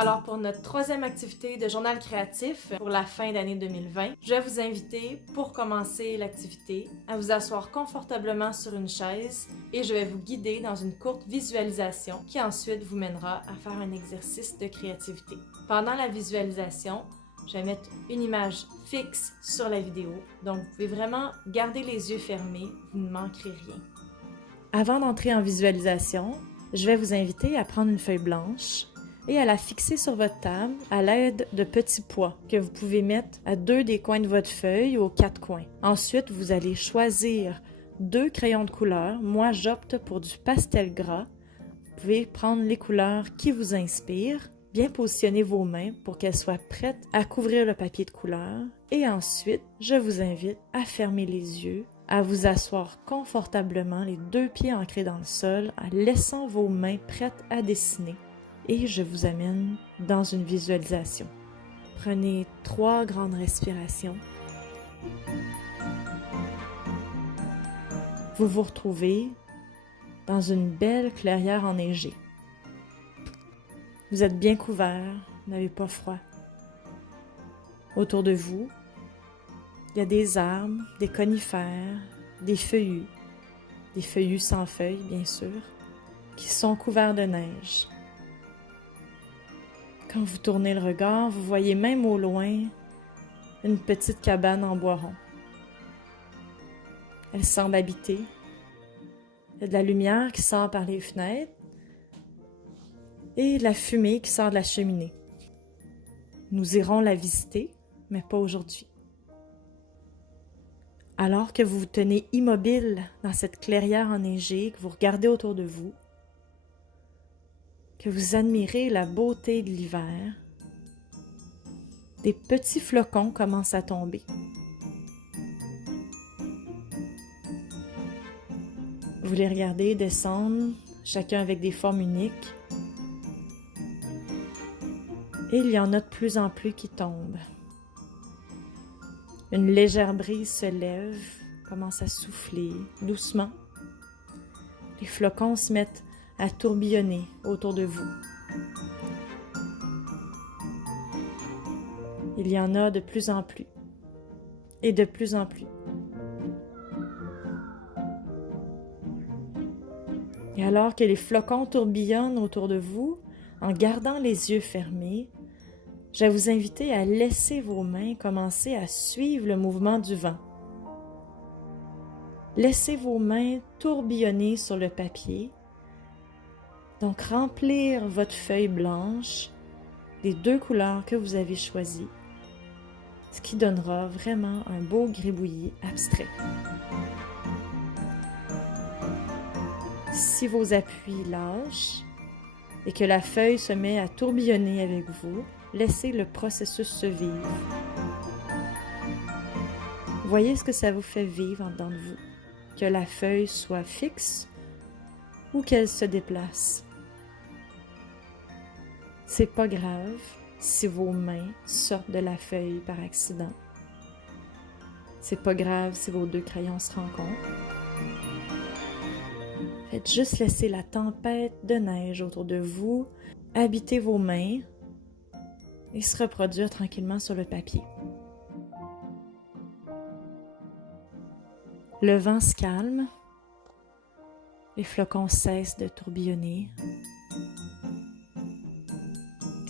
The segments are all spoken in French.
Alors pour notre troisième activité de journal créatif pour la fin d'année 2020, je vais vous inviter, pour commencer l'activité, à vous asseoir confortablement sur une chaise et je vais vous guider dans une courte visualisation qui ensuite vous mènera à faire un exercice de créativité. Pendant la visualisation, je vais mettre une image fixe sur la vidéo, donc vous pouvez vraiment garder les yeux fermés, vous ne manquerez rien. Avant d'entrer en visualisation, je vais vous inviter à prendre une feuille blanche et à la fixer sur votre table à l'aide de petits pois que vous pouvez mettre à 2 des coins de votre feuille ou aux 4 coins. Ensuite, vous allez choisir 2 crayons de couleur. Moi, j'opte pour du pastel gras. Vous pouvez prendre les couleurs qui vous inspirent. Bien positionner vos mains pour qu'elles soient prêtes à couvrir le papier de couleur. Et ensuite, je vous invite à fermer les yeux, à vous asseoir confortablement, les 2 pieds ancrés dans le sol, en laissant vos mains prêtes à dessiner. Et je vous amène dans une visualisation. Prenez 3 grandes respirations. Vous vous retrouvez dans une belle clairière enneigée. Vous êtes bien couvert, vous n'avez pas froid. Autour de vous, il y a des arbres, des conifères, des feuillus sans feuilles bien sûr, qui sont couverts de neige. Quand vous tournez le regard, vous voyez même au loin une petite cabane en bois rond. Elle semble habitée. Il y a de la lumière qui sort par les fenêtres et de la fumée qui sort de la cheminée. Nous irons la visiter, mais pas aujourd'hui. Alors que vous vous tenez immobile dans cette clairière enneigée, que vous regardez autour de vous, que vous admirez la beauté de l'hiver, des petits flocons commencent à tomber. Vous les regardez descendre, chacun avec des formes uniques, et il y en a de plus en plus qui tombent. Une légère brise se lève, commence à souffler doucement. Les flocons se mettent à tourbillonner autour de vous. Il y en a de plus en plus et de plus en plus. Et alors que les flocons tourbillonnent autour de vous, en gardant les yeux fermés, je vais vous inviter à laisser vos mains commencer à suivre le mouvement du vent. Laissez vos mains tourbillonner sur le papier. Donc, remplir votre feuille blanche des 2 couleurs que vous avez choisies, ce qui donnera vraiment un beau gribouillis abstrait. Si vos appuis lâchent et que la feuille se met à tourbillonner avec vous, laissez le processus se vivre. Voyez ce que ça vous fait vivre en dedans de vous, que la feuille soit fixe ou qu'elle se déplace. C'est pas grave si vos mains sortent de la feuille par accident. C'est pas grave si vos 2 crayons se rencontrent. Faites juste laisser la tempête de neige autour de vous habiter vos mains et se reproduire tranquillement sur le papier. Le vent se calme, les flocons cessent de tourbillonner.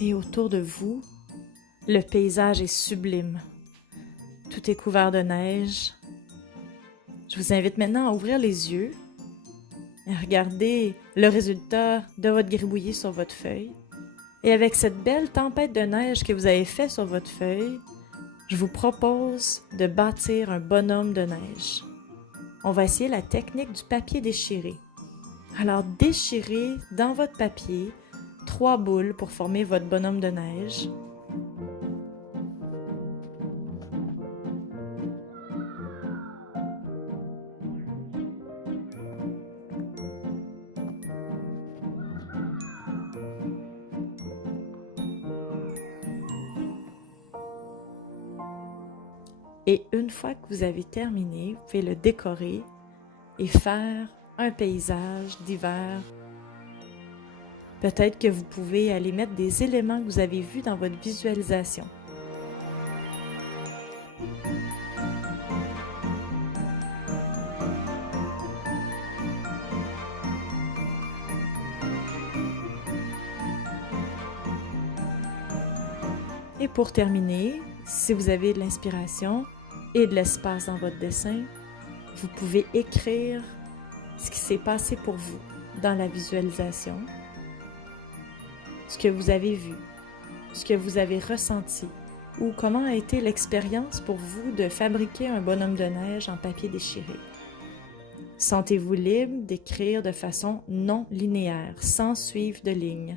Et autour de vous, le paysage est sublime. Tout est couvert de neige. Je vous invite maintenant à ouvrir les yeux et à regarder le résultat de votre gribouillis sur votre feuille. Et avec cette belle tempête de neige que vous avez faite sur votre feuille, je vous propose de bâtir un bonhomme de neige. On va essayer la technique du papier déchiré. Alors, déchirez dans votre papier 3 boules pour former votre bonhomme de neige. Et une fois que vous avez terminé, vous pouvez le décorer et faire un paysage d'hiver Peut-être que vous pouvez aller mettre des éléments que vous avez vus dans votre visualisation. Et pour terminer, si vous avez de l'inspiration et de l'espace dans votre dessin, vous pouvez écrire ce qui s'est passé pour vous dans la visualisation, ce que vous avez vu, ce que vous avez ressenti, ou comment a été l'expérience pour vous de fabriquer un bonhomme de neige en papier déchiré. Sentez-vous libre d'écrire de façon non linéaire, sans suivre de ligne.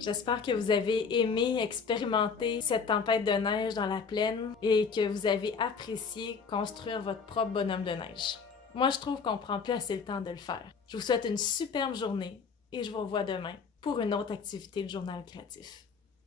J'espère que vous avez aimé expérimenter cette tempête de neige dans la plaine et que vous avez apprécié construire votre propre bonhomme de neige. Moi, je trouve qu'on prend plus assez le temps de le faire. Je vous souhaite une superbe journée et je vous revois demain pour une autre activité de journal créatif.